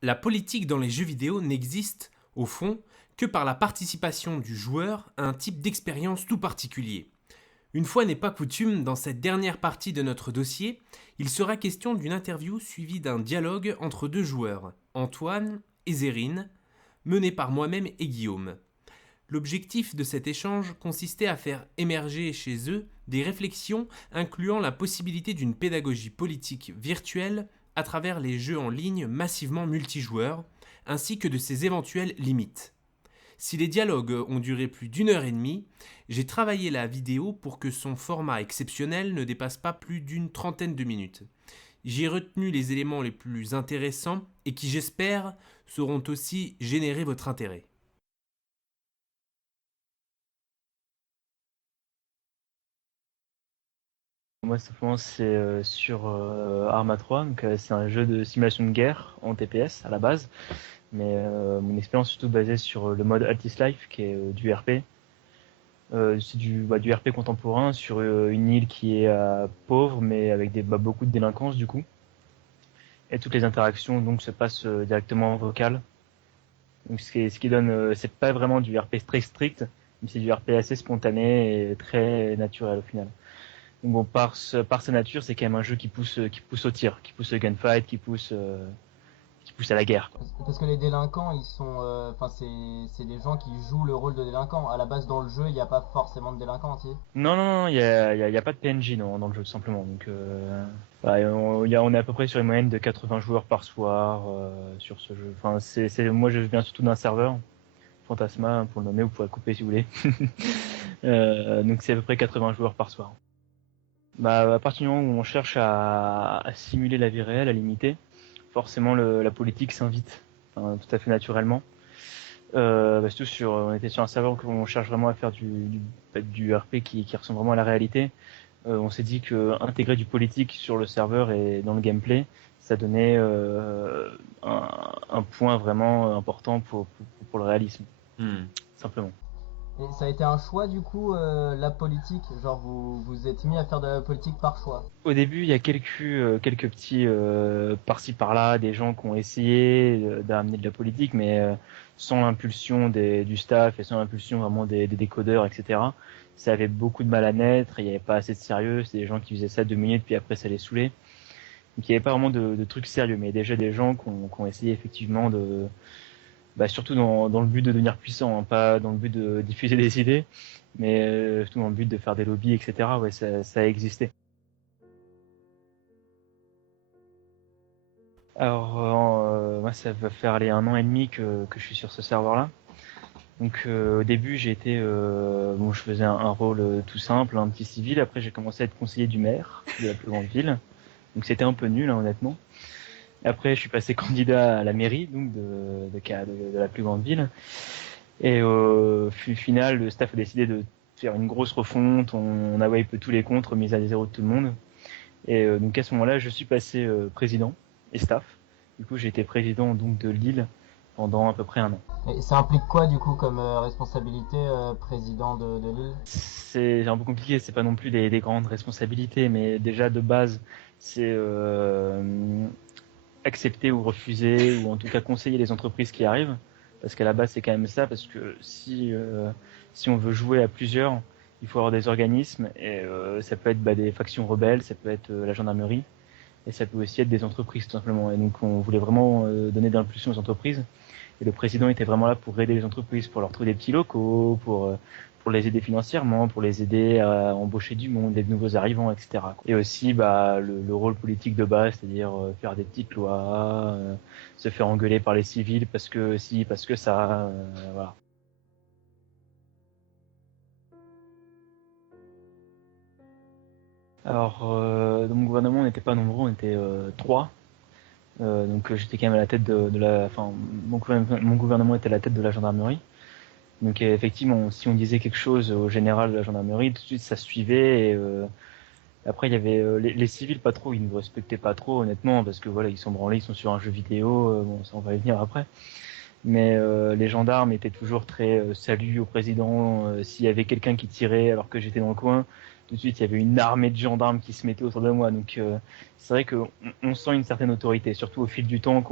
La politique dans les jeux vidéo n'existe, au fond, que par la participation du joueur à un type d'expérience tout particulier. Une fois n'est pas coutume, dans cette dernière partie de notre dossier, il sera question d'une interview suivie d'un dialogue entre deux joueurs, Antoine et Zérine, mené par moi-même et Guillaume. L'objectif de cet échange consistait à faire émerger chez eux des réflexions incluant la possibilité d'une pédagogie politique virtuelle à travers les jeux en ligne massivement multijoueurs, ainsi que de ses éventuelles limites. Si les dialogues ont duré plus d'1 heure et demie, j'ai travaillé la vidéo pour que son format exceptionnel ne dépasse pas plus d'une trentaine de minutes. J'ai retenu les éléments les plus intéressants et qui, j'espère, sauront aussi générer votre intérêt. Moi, simplement, c'est sur Arma 3. Donc, c'est un jeu de simulation de guerre en TPS à la base. Mais mon expérience surtout basée sur le mode Altis Life, qui est du RP. C'est du RP contemporain sur une île qui est pauvre, mais avec beaucoup de délinquance du coup. Et toutes les interactions donc se passent directement en vocal. Donc, ce qui donne, c'est pas vraiment du RP très strict, mais c'est du RP assez spontané et très naturel au final. Donc bon, par sa nature, c'est quand même un jeu qui pousse au tir, qui pousse au gunfight, qui pousse à la guerre, quoi. Parce que les délinquants, ils sont, enfin, c'est des gens qui jouent le rôle de délinquant. À la base, dans le jeu, il n'y a pas forcément de délinquants, si. Non, non, non, il y a pas de PNJ dans le jeu, tout simplement. Donc, voilà, on est à peu près sur une moyenne de 80 joueurs par soir sur ce jeu. Enfin, moi, je viens surtout d'un serveur, Fantasma, pour le nommer, vous pouvez couper si vous voulez. Donc, c'est à peu près 80 joueurs par soir. Bah, à partir du moment où on cherche à simuler la vie réelle, à l'imiter, forcément la politique s'invite, enfin, tout à fait naturellement. Surtout on était sur un serveur où on cherche vraiment à faire du RP qui ressemble vraiment à la réalité. On s'est dit que intégrer du politique sur le serveur et dans le gameplay, ça donnait un point vraiment important pour le réalisme, simplement. Et ça a été un choix, du coup, la politique. Genre, vous vous êtes mis à faire de la politique par choix. Au début, il y a quelques petits par-ci par-là, des gens qui ont essayé d'amener de la politique, mais sans l'impulsion du staff et sans l'impulsion vraiment des décodeurs, etc. Ça avait beaucoup de mal à naître, il n'y avait pas assez de sérieux, c'est des gens qui faisaient ça 2 minutes, puis après ça les saoulait. Donc il n'y avait pas vraiment de trucs sérieux, mais déjà des gens qui ont essayé effectivement surtout dans le but de devenir puissant, hein, pas dans le but de diffuser des idées, mais surtout dans le but de faire des lobbies, etc. Ouais, ça a existé. Alors, moi, ça va faire aller 1 an et demi que je suis sur ce serveur-là. Donc, au début, je faisais un rôle tout simple, un petit civil. Après, j'ai commencé à être conseiller du maire de la plus grande ville. Donc, c'était un peu nul, hein, honnêtement. Après, je suis passé candidat à la mairie, donc de la plus grande ville. Et au final, le staff a décidé de faire une grosse refonte. On a wipé tous les comptes, remis à zéro de tout le monde. Et donc à ce moment-là, je suis passé président et staff. Du coup, j'ai été président donc de Lille pendant à peu près 1 an. Et ça implique quoi, du coup, comme responsabilité, président de l'île? C'est un peu compliqué, c'est pas non plus des grandes responsabilités, mais déjà de base, c'est accepter ou refuser, ou en tout cas conseiller les entreprises qui arrivent, parce qu'à la base c'est quand même ça, parce que si on veut jouer à plusieurs, il faut avoir des organismes, et ça peut être des factions rebelles, ça peut être la gendarmerie, et ça peut aussi être des entreprises tout simplement. Et donc on voulait vraiment donner de l'impulsion aux entreprises. Et le président était vraiment là pour aider les entreprises, pour leur trouver des petits locaux, pour les aider financièrement, pour les aider à embaucher du monde, des nouveaux arrivants, etc. Et aussi le rôle politique de base, c'est-à-dire faire des petites lois, se faire engueuler par les civils parce que si, parce que ça, voilà. Alors, dans mon gouvernement, on n'était pas nombreux, on était trois. Donc j'étais quand même à la tête enfin mon gouvernement était à la tête de la gendarmerie. Donc effectivement, si on disait quelque chose au général de la gendarmerie, tout de suite ça suivait. Et, après il y avait les civils pas trop, ils ne nous respectaient pas trop honnêtement parce que voilà ils sont branlés, ils sont sur un jeu vidéo. Bon ça on va y venir après. Mais les gendarmes étaient toujours très salut au président. S'il y avait quelqu'un qui tirait alors que j'étais dans le coin, tout de suite il y avait une armée de gendarmes qui se mettait autour de moi. Donc c'est vrai qu'on sent une certaine autorité, surtout au fil du temps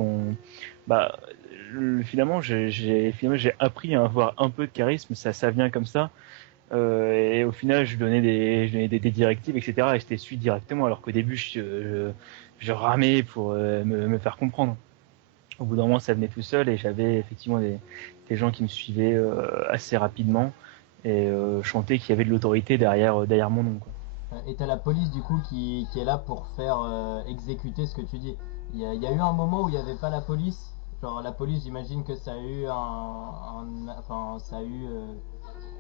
bah, finalement j'ai appris à avoir un peu de charisme, ça vient comme ça. Et au final, je donnais des directives, etc. Et je t'ai suivi directement, alors qu'au début, je ramais pour me faire comprendre. Au bout d'un moment, ça venait tout seul et j'avais effectivement des gens qui me suivaient assez rapidement et je sentais qu'il y avait de l'autorité derrière mon nom, quoi. Et t'as la police du coup qui est là pour faire exécuter ce que tu dis. Il y a eu un moment où il n'y avait pas la police. Genre la police, j'imagine que ça a eu enfin, ça a eu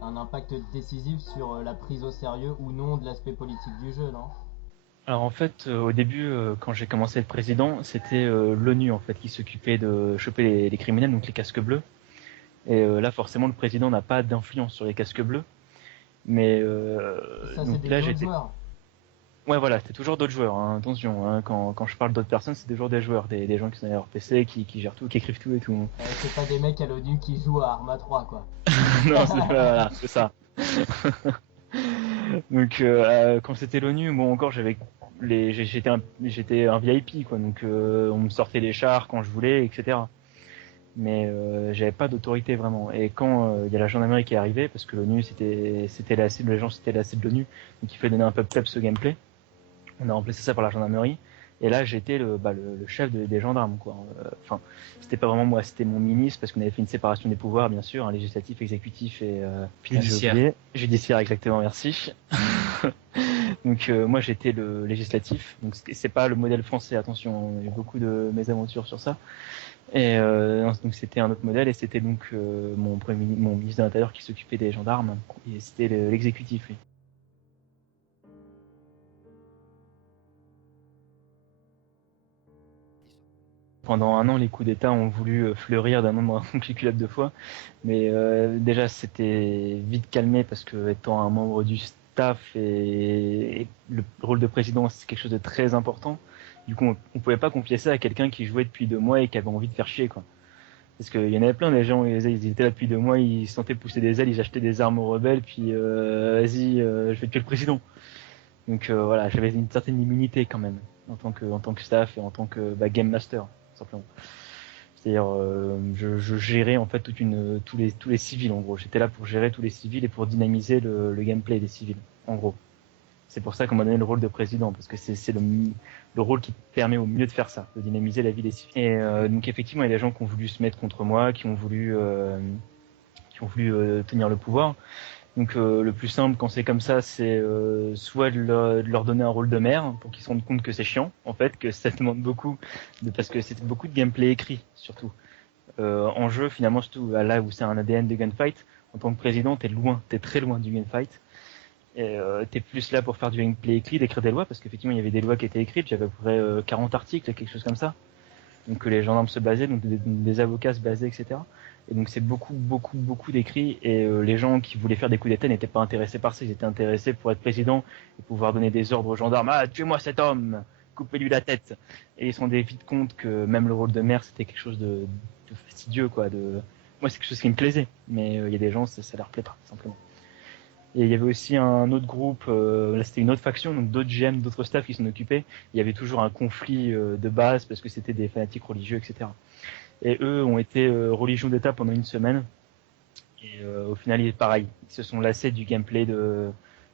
un impact décisif sur la prise au sérieux ou non de l'aspect politique du jeu, non? Alors en fait, au début, quand j'ai commencé à être président, c'était l'ONU en fait qui s'occupait de choper les criminels, donc les casques bleus. Et là, forcément, le président n'a pas d'influence sur les casques bleus. Mais Ça, c'est donc des là, autres j'étais. joueurs. Ouais, voilà, c'était toujours d'autres joueurs, hein, attention, hein, quand je parle d'autres personnes, c'est toujours des joueurs, des gens qui sont derrière leur PC, qui gèrent tout, qui écrivent tout et tout. C'est pas des mecs à l'ONU qui jouent à Arma 3, quoi. Non, voilà, c'est ça. Donc, quand c'était l'ONU, bon, encore, j'étais un VIP, quoi, donc on me sortait les chars quand je voulais, etc. Mais j'avais pas d'autorité vraiment. Et quand il y a la gendarmerie qui est arrivée, parce que l'ONU, c'était la cible, les gens, c'était la cible de l'ONU, donc il fallait donner un peu de peps au gameplay. On a remplacé ça par la gendarmerie. Et là, j'étais le chef des gendarmes, quoi. Enfin, c'était pas vraiment moi, c'était mon ministre, parce qu'on avait fait une séparation des pouvoirs, bien sûr, un législatif, exécutif et Judiciaire. judiciaire, exactement, merci. Donc moi, j'étais le législatif. Donc c'est pas le modèle français, attention, il y a eu beaucoup de mésaventures sur ça. Et donc c'était un autre modèle, et c'était donc mon ministre de l'Intérieur qui s'occupait des gendarmes, et c'était l'exécutif, lui. Pendant un an, les coups d'État ont voulu fleurir d'un nombre incalculable de fois, mais déjà c'était vite calmé parce que étant un membre du staff et le rôle de président, c'est quelque chose de très important. Du coup, on pouvait pas confier ça à quelqu'un qui jouait depuis 2 mois et qui avait envie de faire chier, quoi. Parce qu'il y en avait plein des gens, ils étaient là depuis 2 mois, ils se sentaient pousser des ailes, ils achetaient des armes aux rebelles, puis vas-y, je vais tuer le président. Donc voilà, j'avais une certaine immunité quand même en tant que staff et en tant que game master, simplement. C'est-à-dire, je gérais en fait tous les civils en gros. J'étais là pour gérer tous les civils et pour dynamiser le gameplay des civils, en gros. C'est pour ça qu'on m'a donné le rôle de président, parce que c'est le rôle qui permet au mieux de faire ça, de dynamiser la vie des civils. Et donc effectivement, il y a des gens qui ont voulu se mettre contre moi, qui ont voulu tenir le pouvoir. Donc le plus simple quand c'est comme ça, c'est soit de leur donner un rôle de maire pour qu'ils se rendent compte que c'est chiant, en fait, que ça demande beaucoup, parce que c'est beaucoup de gameplay écrit surtout. En jeu, finalement, surtout là où c'est un ADN de gunfight, en tant que président, t'es très loin du gunfight. Et t'es plus là pour faire du gameplay écrit, d'écrire des lois, parce qu'effectivement il y avait des lois qui étaient écrites, j'avais à peu près 40 articles, quelque chose comme ça. Donc les gendarmes se basaient, donc des avocats se basaient, etc. Et donc c'est beaucoup, beaucoup, beaucoup d'écrits, et les gens qui voulaient faire des coups d'État n'étaient pas intéressés par ça, ils étaient intéressés pour être président et pouvoir donner des ordres aux gendarmes. Ah, tuez-moi cet homme, coupez-lui la tête. Et ils se rendaient vite compte que même le rôle de maire c'était quelque chose de fastidieux, quoi. Moi c'est quelque chose qui me plaisait, mais il y a des gens ça leur plaît pas, simplement. Et il y avait aussi un autre groupe, là c'était une autre faction, donc d'autres GM, d'autres staffs qui s'en occupaient. Il y avait toujours un conflit de base parce que c'était des fanatiques religieux, etc. Et eux ont été religion d'État pendant une semaine. Et au final, il est pareil. Ils se sont lassés du gameplay de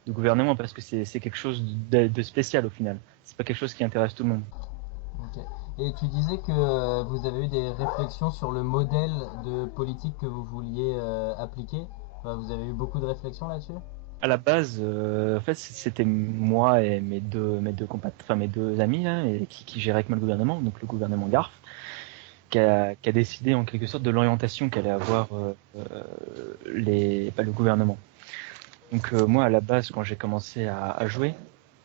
gouvernement parce que c'est quelque chose de spécial au final. C'est pas quelque chose qui intéresse tout le monde. Ok. Et tu disais que vous avez eu des réflexions sur le modèle de politique que vous vouliez appliquer. Enfin, vous avez eu beaucoup de réflexions là-dessus? À la base, en fait, c'était moi et mes deux amis là, et qui géraient avec moi le gouvernement, donc le gouvernement Garf, qui a décidé en quelque sorte de l'orientation qu'allait avoir le gouvernement. Donc moi, à la base, quand j'ai commencé à jouer,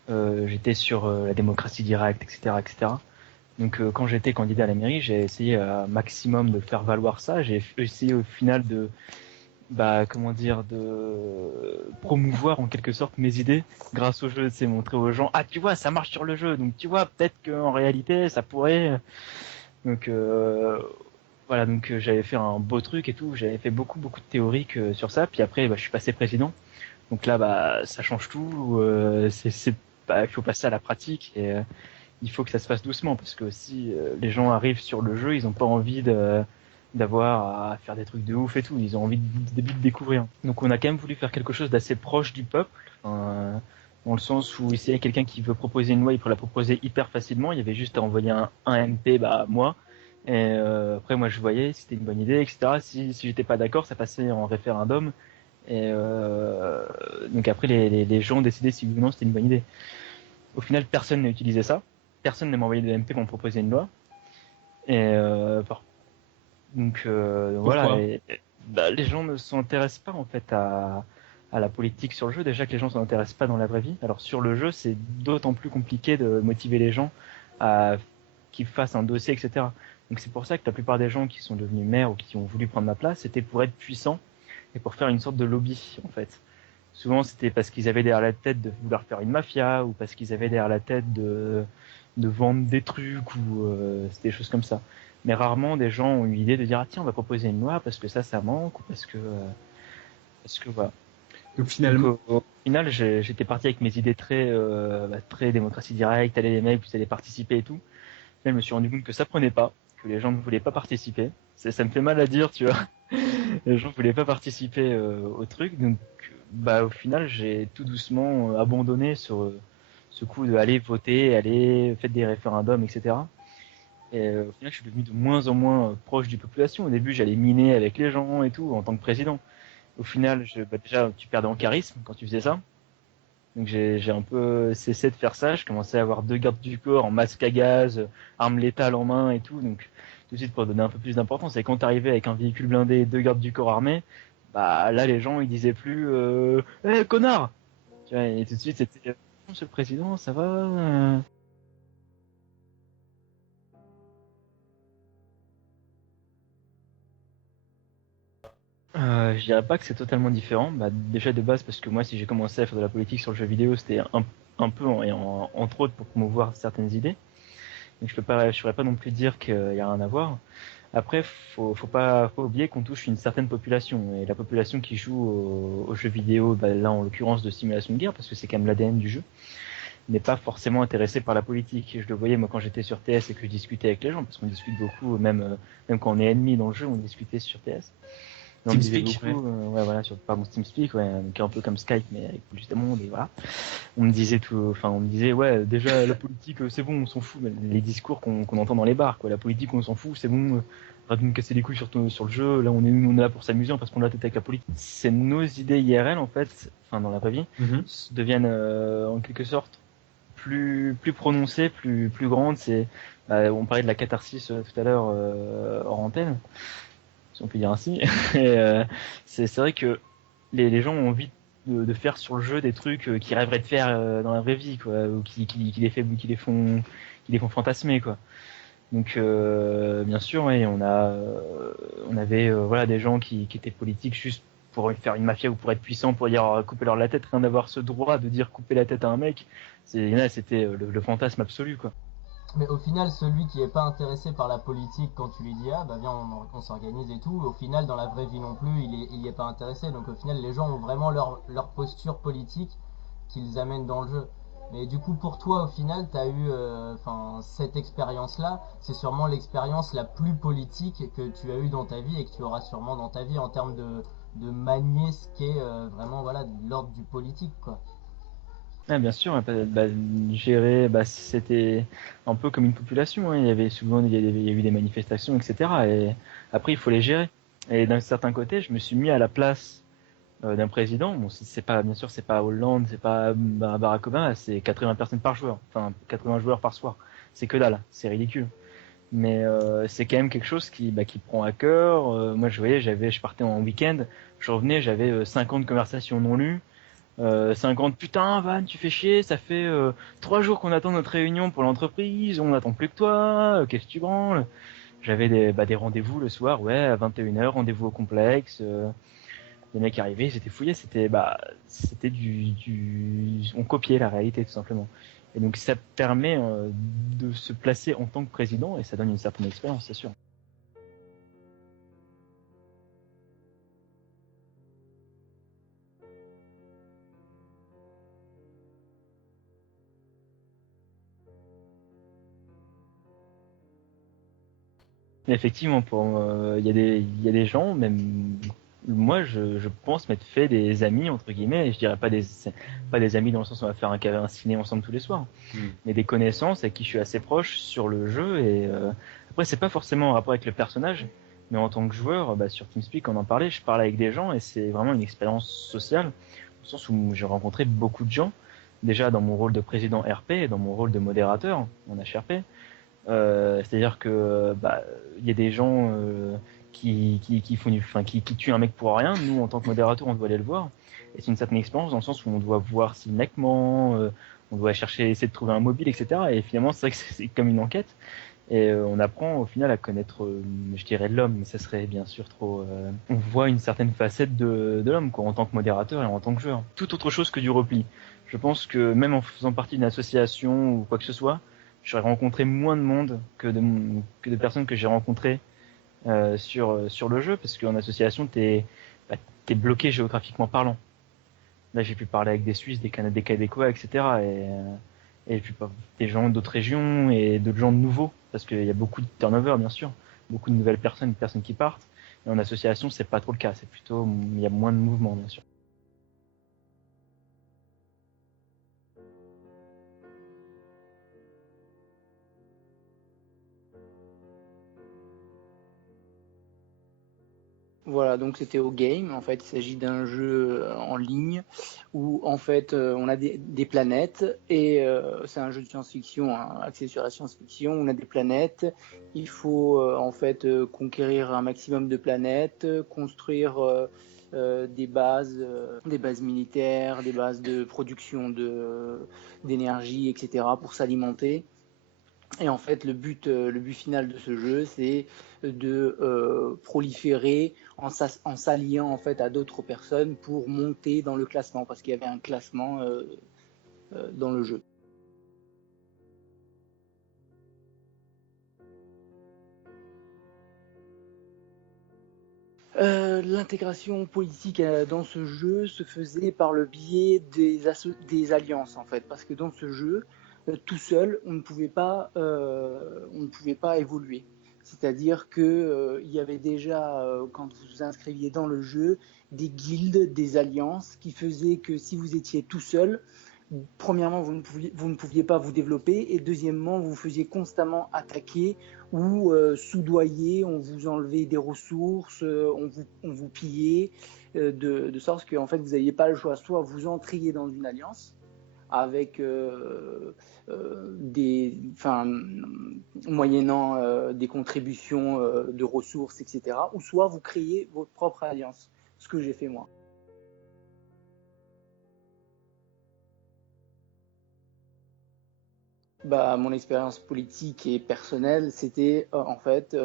j'étais sur la démocratie directe, etc., etc. Donc quand j'étais candidat à la mairie, j'ai essayé un maximum de faire valoir ça. J'ai essayé au final comment dire, de promouvoir en quelque sorte mes idées grâce au jeu. C'est montrer aux gens, ah tu vois, ça marche sur le jeu, donc tu vois, peut-être qu'en réalité, ça pourrait. Donc voilà, donc j'avais fait un beau truc et tout. J'avais fait beaucoup, beaucoup de théoriques sur ça. Puis après, je suis passé président. Donc là, bah, ça change tout. Il faut passer à la pratique et il faut que ça se fasse doucement parce que si les gens arrivent sur le jeu, ils n'ont pas envie d'avoir à faire des trucs de ouf et tout. Ils ont envie de début de découvrir. Donc on a quand même voulu faire quelque chose d'assez proche du peuple, dans le sens où s'il y a quelqu'un qui veut proposer une loi, il peut la proposer hyper facilement. Il y avait juste à envoyer un MP, bah moi. Et après moi je voyais si c'était une bonne idée, etc. Si j'étais pas d'accord, ça passait en référendum. Et donc après les gens décidaient si oui ou non c'était une bonne idée. Au final, personne n'a utilisé ça. Personne ne m'a envoyé de MP pour me proposer une loi. Et donc voilà. Pourquoi? Bah, les gens ne s'intéressent pas en fait à la politique sur le jeu. Déjà que les gens ne s'intéressent pas dans la vraie vie. Alors sur le jeu, c'est d'autant plus compliqué de motiver les gens à qu'ils fassent un dossier, etc. Donc c'est pour ça que la plupart des gens qui sont devenus maires ou qui ont voulu prendre ma place, c'était pour être puissants et pour faire une sorte de lobby en fait. Souvent, c'était parce qu'ils avaient derrière la tête de vouloir faire une mafia ou parce qu'ils avaient derrière la tête de vendre des trucs ou c'était des choses comme ça. Mais rarement, des gens ont eu l'idée de dire ah tiens, on va proposer une loi parce que ça manque ou parce que voilà. Donc Donc finalement, au final, j'étais parti avec mes idées très démocratie directe, allez les mecs, vous allez participer et tout. Là, je me suis rendu compte que ça prenait pas, que les gens ne voulaient pas participer. Ça me fait mal à dire, tu vois. Les gens ne voulaient pas participer au truc, donc bah au final j'ai tout doucement abandonné sur ce coup de aller voter, aller faire des référendums, etc. Et au final je suis devenu de moins en moins proche du population. Au début j'allais miner avec les gens et tout en tant que président. Au final déjà tu perdais en charisme quand tu faisais ça. Donc j'ai un peu cessé de faire ça. Je commençais à avoir 2 gardes du corps en masque à gaz, armes létales en main et tout. Donc tout de suite pour donner un peu plus d'importance. Et quand t'arrivais avec un véhicule blindé, 2 gardes du corps armés, bah là les gens ils disaient plus connard. Tu vois, et tout de suite c'était Monsieur le Président, ça va. Je dirais pas que c'est totalement différent. Bah, déjà de base parce que moi si j'ai commencé à faire de la politique sur le jeu vidéo, c'était un peu entre autres pour promouvoir certaines idées. Donc je pourrais pas non plus dire qu'il y a rien à voir. Après, faut pas oublier qu'on touche une certaine population et la population qui joue aux jeux vidéo, bah, là en l'occurrence de simulation de guerre, parce que c'est quand même l'ADN du jeu, n'est pas forcément intéressée par la politique. Je le voyais moi quand j'étais sur TS et que je discutais avec les gens, parce qu'on discute beaucoup, même quand on est ennemi dans le jeu, on discutait sur TS. Et on me disait TeamSpeak, beaucoup, ouais. ouais voilà, sur pardon TeamSpeak, ouais, qui est un peu comme Skype mais avec plus de monde et voilà. On me disait ouais déjà la politique c'est bon on s'en fout, mais les discours qu'on entend dans les bars quoi, la politique on s'en fout c'est bon, arrête de nous casser les couilles sur le jeu, là on est là pour s'amuser parce qu'on a la tête avec la politique. C'est nos idées IRL en fait, enfin dans la vraie vie, Mhm. deviennent en quelque sorte plus prononcées, plus grandes. On parlait de la catharsis tout à l'heure hors antenne, si on peut dire ainsi. Et c'est vrai que les gens ont envie de faire sur le jeu des trucs qu'ils rêveraient de faire dans la vraie vie, quoi, ou qui les font fantasmer, quoi. Donc, bien sûr, ouais, on avait voilà des gens qui étaient politiques juste pour faire une mafia ou pour être puissant, pour dire couper leur la tête, rien d'avoir ce droit de dire couper la tête à un mec. C'était le fantasme absolu, quoi. Mais au final, celui qui est pas intéressé par la politique, quand tu lui dis ah bah viens on s'organise et tout, au final dans la vraie vie non plus, il y est pas intéressé. Donc au final, les gens ont vraiment leur posture politique qu'ils amènent dans le jeu. Mais du coup, pour toi, au final, tu as eu cette expérience-là. C'est sûrement l'expérience la plus politique que tu as eue dans ta vie et que tu auras sûrement dans ta vie en termes de manier ce qu'est vraiment voilà, de l'ordre du politique, quoi. Ah, bien sûr, gérer, c'était un peu comme une population, hein. Il y avait souvent, il y a eu des manifestations, etc. Et après, il faut les gérer. Et d'un certain côté, je me suis mis à la place d'un président. Bon, c'est pas, bien sûr, c'est pas Hollande, c'est pas Barack Obama, c'est 80 personnes par joueur, enfin 80 joueurs par soir. C'est que dalle, c'est ridicule. Mais c'est quand même quelque chose qui prend à cœur. Moi, je partais en week-end, je revenais, j'avais 50 conversations non lues. 50, putain, Van, tu fais chier, ça fait 3 jours qu'on attend notre réunion pour l'entreprise, on n'attend plus que toi, qu'est-ce que tu branles? J'avais des rendez-vous le soir, ouais, à 21h, rendez-vous au complexe, les mecs arrivaient, ils étaient fouillés, c'était on copiait la réalité tout simplement. Et donc ça permet de se placer en tant que président et ça donne une certaine expérience, c'est sûr. Effectivement, il y a des gens, même moi, je pense m'être fait des amis, entre guillemets, et je dirais pas des amis dans le sens où on va faire un ciné ensemble tous les soirs, mais des connaissances avec qui je suis assez proche sur le jeu. Et après, c'est pas forcément en rapport avec le personnage, mais en tant que joueur, sur TeamSpeak, on en parlait, je parle avec des gens et c'est vraiment une expérience sociale, au sens où j'ai rencontré beaucoup de gens, déjà dans mon rôle de président RP et dans mon rôle de modérateur en HRP. C'est-à-dire que il y a des gens qui tuent un mec pour rien. Nous, en tant que modérateur, on doit aller le voir. Et c'est une certaine expérience dans le sens où on doit voir si le mec ment, on doit essayer de trouver un mobile, etc. Et finalement, c'est vrai que c'est comme une enquête. Et on apprend au final à connaître, je dirais l'homme, mais ça serait bien sûr trop. On voit une certaine facette de l'homme, quoi, en tant que modérateur et en tant que joueur. Tout autre chose que du repli. Je pense que même en faisant partie d'une association ou quoi que ce soit, j'aurais rencontré moins de monde que de personnes que j'ai rencontrées sur le jeu, parce qu'en association, t'es bloqué géographiquement parlant. Là, j'ai pu parler avec des Suisses, des Québécois, etc. Et puis des gens d'autres régions et d'autres gens nouveaux, parce qu'il y a beaucoup de turnover, bien sûr, beaucoup de nouvelles personnes, de personnes qui partent. Et en association, c'est pas trop le cas. C'est plutôt, il y a moins de mouvement, bien sûr. Voilà, donc c'était au game. En fait, il s'agit d'un jeu en ligne où en fait on a des planètes et c'est un jeu de science-fiction, hein, axé sur la science-fiction. On a des planètes. Il faut en fait conquérir un maximum de planètes, construire des bases militaires, des bases de production d'énergie, etc. pour s'alimenter. Et en fait, le but final de ce jeu, c'est de proliférer en s'alliant en fait à d'autres personnes pour monter dans le classement, parce qu'il y avait un classement dans le jeu. L'intégration politique dans ce jeu se faisait par le biais des alliances en fait, parce que dans ce jeu, tout seul, on ne pouvait pas évoluer. C'est-à-dire que il y avait déjà, quand vous vous inscriviez dans le jeu, des guildes, des alliances qui faisaient que si vous étiez tout seul, premièrement, vous ne pouviez pas vous développer, et deuxièmement, vous vous faisiez constamment attaquer ou soudoyer, on vous enlevait des ressources, on vous pillait, de sorte que en fait, vous n'aviez pas le choix, soit vous entriez dans une alliance avec moyennant des contributions de ressources, etc., ou soit vous créez votre propre alliance, ce que j'ai fait moi. Mon expérience politique et personnelle, c'était en fait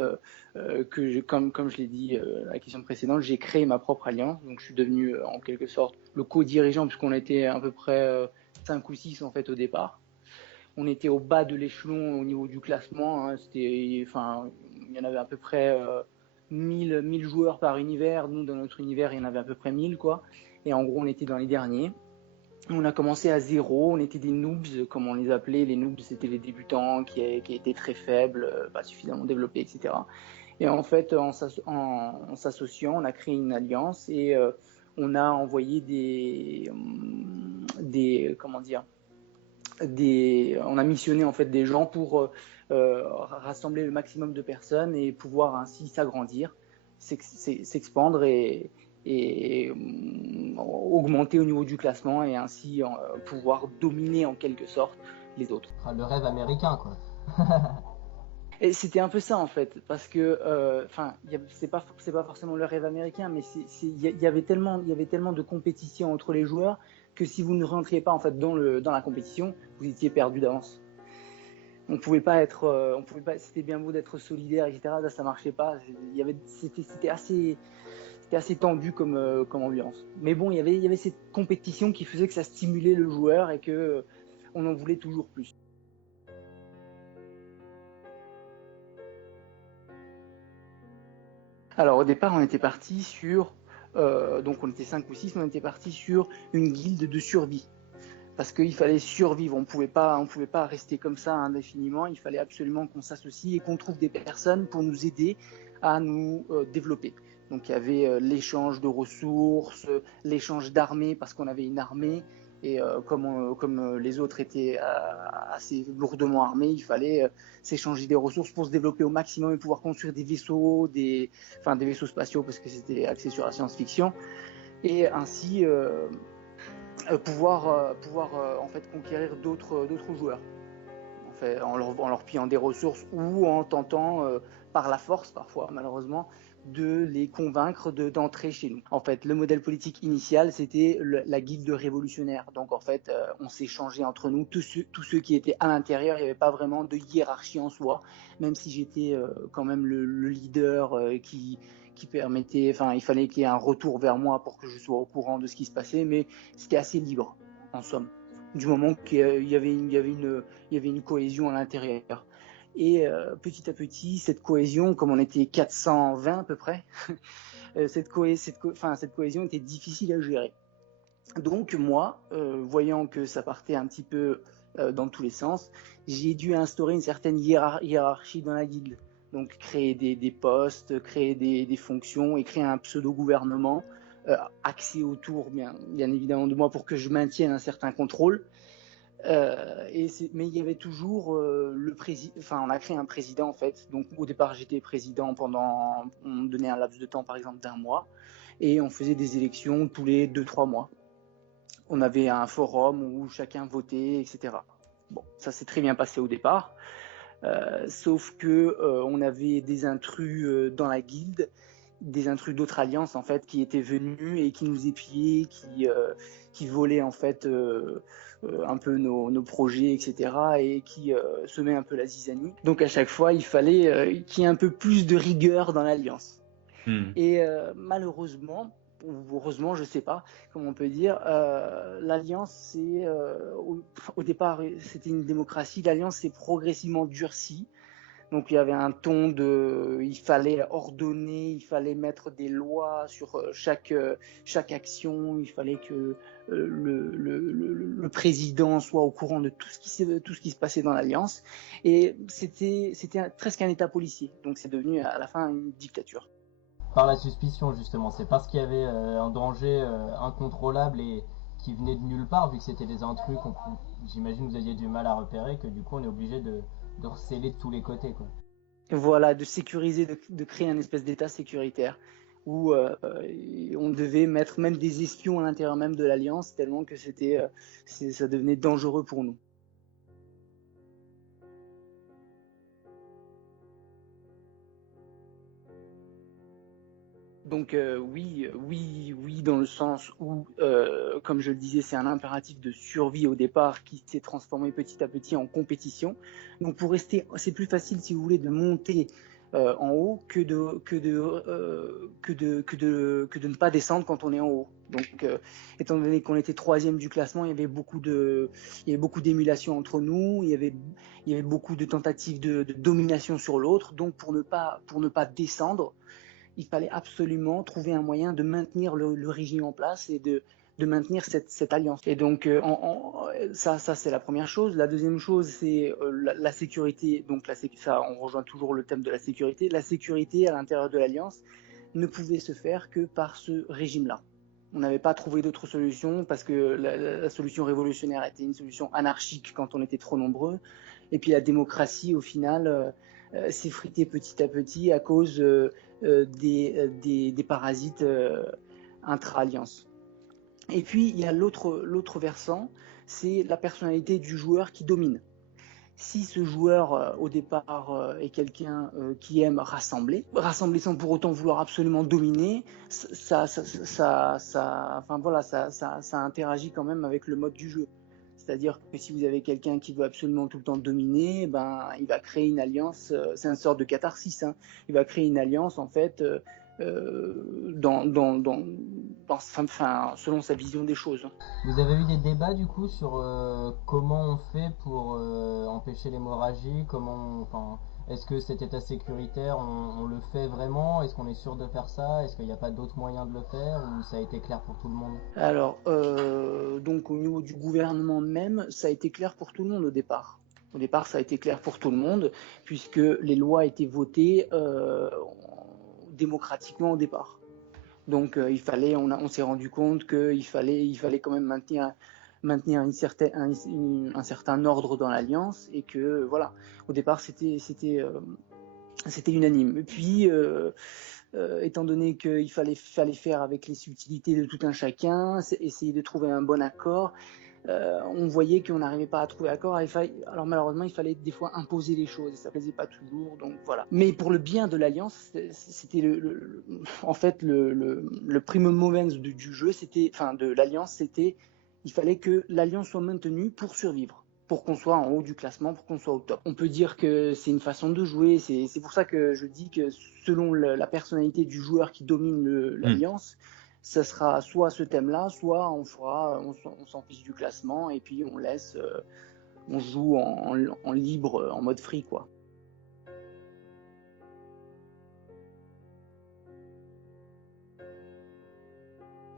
comme je l'ai dit à la question précédente, j'ai créé ma propre alliance. Donc je suis devenu en quelque sorte le co-dirigeant, puisqu'on était à peu près 5 ou 6 en fait au départ. On était au bas de l'échelon au niveau du classement, hein. Il y en avait à peu près 1000 joueurs par univers. Nous, dans notre univers, il y en avait à peu près 1000, quoi. Et en gros, on était dans les derniers. On a commencé à zéro, on était des noobs, comme on les appelait. Les noobs, c'était les débutants qui étaient très faibles, pas suffisamment développés, etc. Et en fait, en s'associant, on a créé une alliance et on a envoyé on a missionné en fait des gens pour rassembler le maximum de personnes et pouvoir ainsi s'agrandir, s'expandre et augmenter au niveau du classement et ainsi pouvoir dominer en quelque sorte les autres. Le rêve américain, quoi. Et c'était un peu ça en fait, parce que, c'est pas forcément le rêve américain, mais il y avait tellement de compétition entre les joueurs que si vous ne rentriez pas en fait dans la compétition, vous étiez perdu d'avance. On pouvait pas, c'était bien beau d'être solidaire, etc. Là, ça marchait pas. C'était assez tendu comme ambiance. Mais bon, il y avait cette compétition qui faisait que ça stimulait le joueur et que on en voulait toujours plus. Alors au départ, on était parti sur, donc on était 5 ou 6, on était parti sur une guilde de survie. parce qu'il fallait survivre. On pouvait pas rester comme ça indéfiniment. Il fallait absolument qu'on s'associe et qu'on trouve des personnes pour nous aider à nous développer. Donc il y avait l'échange de ressources, l'échange d'armées parce qu'on avait une armée et comme les autres étaient assez lourdement armés, il fallait s'échanger des ressources pour se développer au maximum et pouvoir construire des vaisseaux, des vaisseaux spatiaux parce que c'était axé sur la science-fiction et ainsi pouvoir en fait conquérir d'autres joueurs en fait, en leur pillant des ressources ou en tentant par la force parfois malheureusement de les convaincre d'entrer chez nous. En fait, le modèle politique initial, c'était la guilde révolutionnaire. Donc, en fait, on s'échangeait entre nous, tous ceux qui étaient à l'intérieur. Il n'y avait pas vraiment de hiérarchie en soi, même si j'étais quand même le leader qui permettait, il fallait qu'il y ait un retour vers moi pour que je sois au courant de ce qui se passait, mais c'était assez libre, en somme, du moment qu'il y avait une cohésion à l'intérieur. Et petit à petit, cette cohésion, comme on était 420 à peu près, cette cohésion était difficile à gérer. Donc moi, voyant que ça partait un petit peu dans tous les sens, j'ai dû instaurer une certaine hiérarchie dans la guilde. Donc créer des postes, créer des fonctions et créer un pseudo-gouvernement axé autour, bien évidemment, de moi pour que je maintienne un certain contrôle. Mais il y avait toujours on a créé un président en fait. Donc au départ j'étais président on me donnait un laps de temps par exemple d'1 mois et on faisait des élections tous les 2-3 mois. On avait un forum où chacun votait, etc. Bon, ça s'est très bien passé au départ, sauf que on avait des intrus dans la guilde, des intrus d'autres alliances en fait qui étaient venus et qui nous épiaient, qui volaient en fait un peu nos projets, etc. et qui semaient un peu la zizanie. Donc à chaque fois, il fallait qu'il y ait un peu plus de rigueur dans l'alliance. Et malheureusement, ou heureusement, je sais pas comment on peut dire, l'alliance, au départ, c'était une démocratie. L'alliance s'est progressivement durcie. Donc il y avait un ton il fallait ordonner, il fallait mettre des lois sur chaque action, il fallait que le président soit au courant de tout ce qui se passait dans l'alliance. Et c'était presque un état policier. Donc c'est devenu à la fin une dictature. Par la suspicion justement, c'est parce qu'il y avait un danger incontrôlable et qui venait de nulle part, vu que c'était des intrus j'imagine que vous aviez du mal à repérer, que du coup on est obligé de receller de tous les côtés, quoi. Voilà, de sécuriser, de créer un espèce d'état sécuritaire où on devait mettre même des espions à l'intérieur même de l'Alliance tellement que ça devenait dangereux pour nous. Donc oui, dans le sens où, comme je le disais, c'est un impératif de survie au départ qui s'est transformé petit à petit en compétition. Donc pour rester, c'est plus facile si vous voulez de monter en haut que de ne pas descendre quand on est en haut. Donc étant donné qu'on était 3e du classement, il y avait beaucoup d'émulation entre nous, il y avait beaucoup de tentatives de domination sur l'autre. Donc pour ne pas descendre, il fallait absolument trouver un moyen de maintenir le régime en place et de maintenir cette alliance. Et donc, ça c'est la première chose. La deuxième chose, c'est la sécurité. Donc, ça, on rejoint toujours le thème de la sécurité. La sécurité à l'intérieur de l'alliance ne pouvait se faire que par ce régime-là. On n'avait pas trouvé d'autre solution parce que la solution révolutionnaire était une solution anarchique quand on était trop nombreux. Et puis la démocratie, au final, s'effritait petit à petit à cause des parasites intra-alliance. Et puis il y a l'autre versant, c'est la personnalité du joueur qui domine. Si ce joueur au départ est quelqu'un qui aime rassembler sans pour autant vouloir absolument dominer, ça interagit quand même avec le mode du jeu. C'est-à-dire que si vous avez quelqu'un qui veut absolument tout le temps dominer, il va créer une alliance, c'est une sorte de catharsis, hein. Il va créer une alliance en fait selon sa vision des choses. Vous avez eu des débats du coup sur comment on fait pour empêcher l'hémorragie, est-ce que cet état sécuritaire, on le fait vraiment? Est-ce qu'on est sûr de faire ça? Est-ce qu'il n'y a pas d'autres moyens de le faire ou ça a été clair pour tout le monde? Alors, donc au niveau du gouvernement même, ça a été clair pour tout le monde au départ. Au départ, ça a été clair pour tout le monde, puisque les lois étaient votées démocratiquement au départ. Donc on s'est rendu compte qu'il fallait quand même maintenir un certain ordre dans l'alliance, et que voilà, au départ c'était unanime. Et puis étant donné qu'il fallait faire avec les subtilités de tout un chacun, essayer de trouver un bon accord, on voyait qu'on n'arrivait pas à trouver accord. Alors malheureusement, il fallait des fois imposer les choses, et ça plaisait pas toujours, donc voilà. Mais pour le bien de l'alliance, c'était en fait le primum movens du jeu, de l'alliance, c'était il fallait que l'alliance soit maintenue pour survivre, pour qu'on soit en haut du classement, pour qu'on soit au top. On peut dire que c'est une façon de jouer, c'est pour ça que je dis que selon la personnalité du joueur qui domine l'alliance, ça sera soit ce thème-là, soit on s'en fiche du classement, et puis on joue en libre, en mode free, quoi.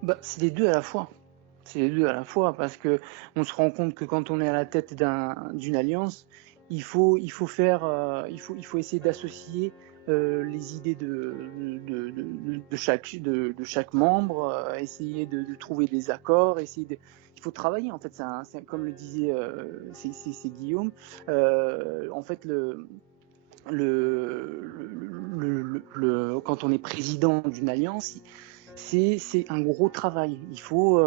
Bah, c'est les deux à la fois. C'est les deux à la fois, parce que on se rend compte que quand on est à la tête d'une alliance, il faut essayer d'associer les idées de chaque membre, essayer de trouver des accords, il faut travailler, en fait. C'est comme le disait c'est Guillaume, en fait quand on est président d'une alliance, c'est un gros travail. Il faut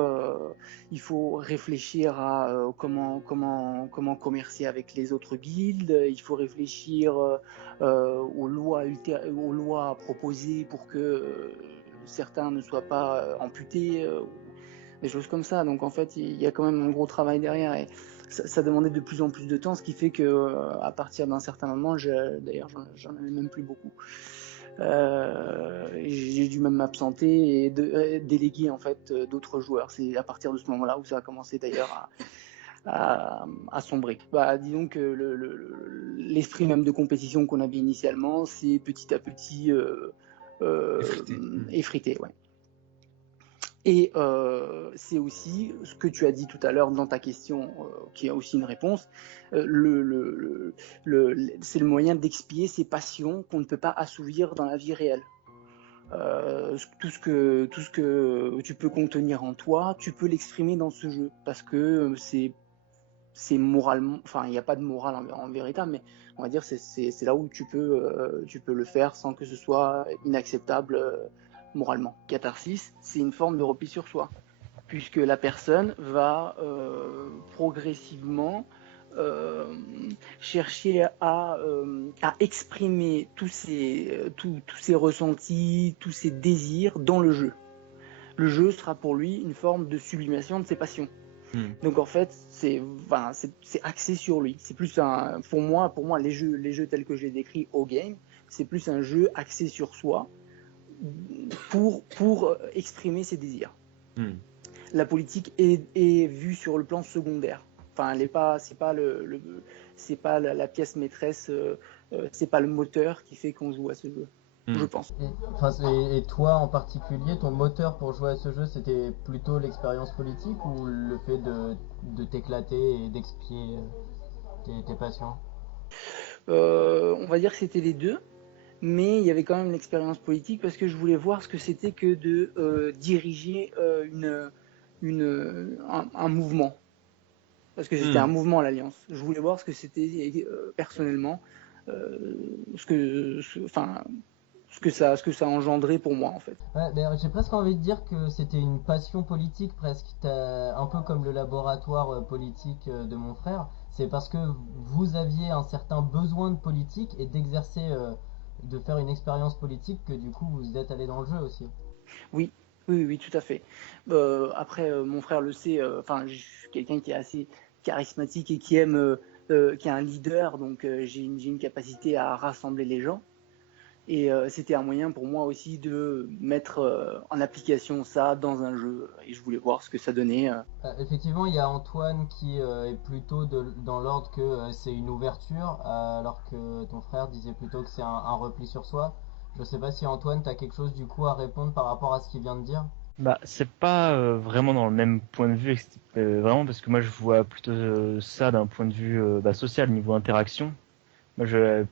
réfléchir à comment commercer avec les autres guildes. Il faut réfléchir aux lois proposées pour que certains ne soient pas amputés, des choses comme ça. Donc en fait, il y a quand même un gros travail derrière, et ça demandait de plus en plus de temps, ce qui fait que à partir d'un certain moment, d'ailleurs, j'en avais même plus beaucoup. J'ai dû même m'absenter et déléguer, en fait, d'autres joueurs. C'est à partir de ce moment-là où ça a commencé d'ailleurs à sombrer. Disons que l'esprit même de compétition qu'on avait initialement, c'est petit à petit effrité, ouais. Et c'est aussi ce que tu as dit tout à l'heure dans ta question, qui a aussi une réponse. C'est le moyen d'expier ces passions qu'on ne peut pas assouvir dans la vie réelle. Tout ce que tu peux contenir en toi, tu peux l'exprimer dans ce jeu, parce que c'est moralement, enfin, il n'y a pas de morale en vérité, mais on va dire c'est là où tu peux le faire sans que ce soit inacceptable moralement. Catharsis, c'est une forme de repli sur soi, puisque la personne va progressivement chercher à exprimer tous ses ressentis, tous ses désirs dans le jeu. Le jeu sera pour lui une forme de sublimation de ses passions. Donc en fait, c'est axé sur lui. C'est plus pour moi les jeux tels que j'ai décrits au game, c'est plus un jeu axé sur soi pour exprimer ses désirs. La politique est vue sur le plan secondaire. Enfin, c'est pas la pièce maîtresse, c'est pas le moteur qui fait qu'on joue à ce jeu. Je pense. Et toi en particulier, ton moteur pour jouer à ce jeu, c'était plutôt l'expérience politique ou le fait de t'éclater et d'expier tes passions? On va dire que c'était les deux, mais il y avait quand même l'expérience politique, parce que je voulais voir ce que c'était que de diriger un mouvement. Parce que c'était un mouvement, l'Alliance. Je voulais voir ce que c'était personnellement, ce que ça a engendré pour moi, en fait. Ouais, j'ai presque envie de dire que c'était une passion politique, presque. Un peu comme le laboratoire politique de mon frère. C'est parce que vous aviez un certain besoin de politique et d'exercer, de faire une expérience politique, que du coup vous êtes allé dans le jeu aussi. Oui, tout à fait. Après, mon frère le sait, je suis quelqu'un qui est assez charismatique et qui aime, qui est un leader, donc j'ai une capacité à rassembler les gens. Et c'était un moyen pour moi aussi de mettre en application ça dans un jeu. Et je voulais voir ce que ça donnait. Effectivement, il y a Antoine qui est plutôt dans l'ordre que c'est une ouverture, alors que ton frère disait plutôt que c'est un repli sur soi. Je sais pas si Antoine, t'as quelque chose du coup à répondre par rapport à ce qu'il vient de dire. Bah, c'est pas vraiment dans le même point de vue, vraiment parce que moi je vois plutôt ça d'un point de vue social, niveau interaction. Moi je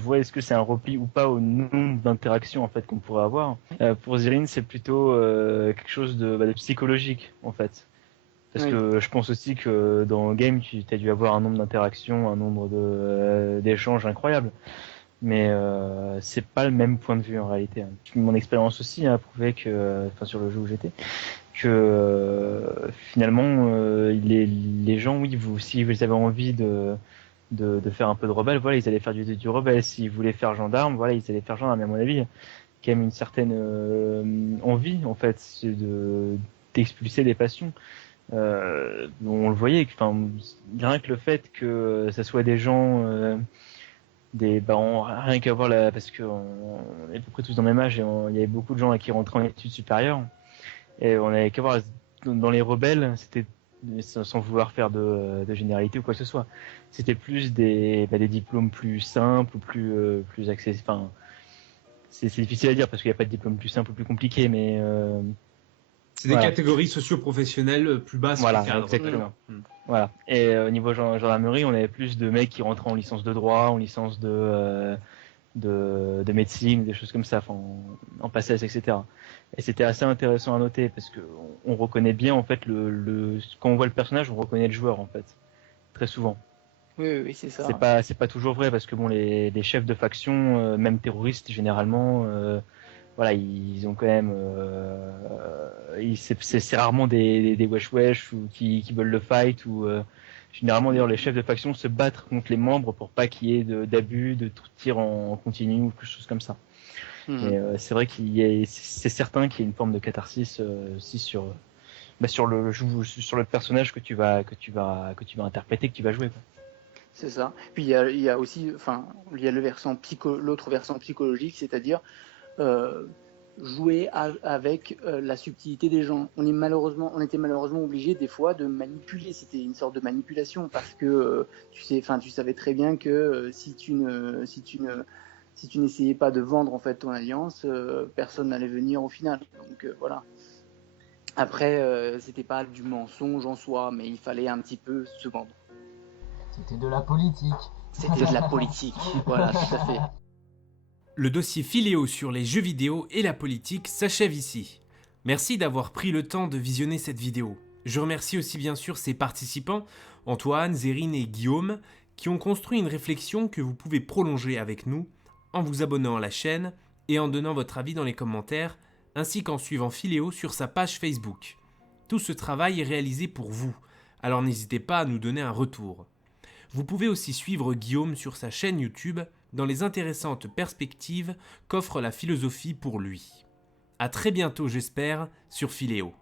vois est-ce que c'est un repli ou pas au nombre d'interactions en fait qu'on pourrait avoir. Pour Zerine, c'est plutôt quelque chose de psychologique en fait. Parce Oui. que je pense aussi que dans le game, tu as dû avoir un nombre d'interactions, un nombre d'échanges incroyables. Mais c'est pas le même point de vue en réalité. Mon expérience aussi a prouvé que, sur le jeu où j'étais, que finalement les gens, oui, si vous avez envie de faire un peu de rebelle, voilà, ils allaient faire du rebelle. S'ils voulaient faire gendarme, voilà, ils allaient faire gendarme. Mais à mon avis, il y a quand même une certaine envie en fait, c'est d'expulser des passions. On le voyait, rien que le fait que ça soit des gens rien qu'à voir parce qu'on est à peu près tous dans le même âge et il y avait beaucoup de gens qui rentraient en études supérieures et on avait qu'à voir dans les rebelles, c'était sans vouloir faire de généralité ou quoi que ce soit, c'était plus des diplômes plus simples ou plus accessibles. Enfin, c'est difficile à dire parce qu'il n'y a pas de diplôme plus simple ou plus compliqué, mais c'est des catégories socio-professionnelles plus basses voilà, que cadre. exactement. Voilà. Et au niveau gendarmerie, on avait plus de mecs qui rentraient en licence de droit, en licence de médecine, des choses comme ça, en passage, etc. Et c'était assez intéressant à noter parce que on reconnaît bien en fait quand on voit le personnage, on reconnaît le joueur en fait, très souvent. Oui, c'est ça. C'est pas toujours vrai parce que les chefs de faction, même terroristes généralement, voilà, ils ont quand même, c'est rarement des wesh ou qui veulent le fight ou généralement d'ailleurs les chefs de faction se battent contre les membres pour pas qu'il y ait d'abus, de tir en continu ou quelque chose comme ça. Mais c'est vrai c'est certain qu'il y a une forme de catharsis aussi sur le personnage que tu vas interpréter, que tu vas jouer, quoi. C'est ça. Puis il y a aussi, il y a l'autre versant psychologique, c'est-à-dire jouer avec la subtilité des gens. On était malheureusement obligé des fois de manipuler. C'était une sorte de manipulation parce que tu savais très bien que si tu n'essayais pas de vendre en fait ton alliance, personne n'allait venir au final. Donc voilà. Après, c'était pas du mensonge en soi, mais il fallait un petit peu se vendre. C'était de la politique. C'était de la politique, voilà, tout à fait. Le dossier Philéo sur les jeux vidéo et la politique s'achève ici. Merci d'avoir pris le temps de visionner cette vidéo. Je remercie aussi bien sûr ses participants, Antoine, Zerine et Guillaume, qui ont construit une réflexion que vous pouvez prolonger avec nous en vous abonnant à la chaîne et en donnant votre avis dans les commentaires, ainsi qu'en suivant Philéo sur sa page Facebook. Tout ce travail est réalisé pour vous, alors n'hésitez pas à nous donner un retour. Vous pouvez aussi suivre Guillaume sur sa chaîne YouTube dans les intéressantes perspectives qu'offre la philosophie pour lui. À très bientôt j'espère sur Philéo.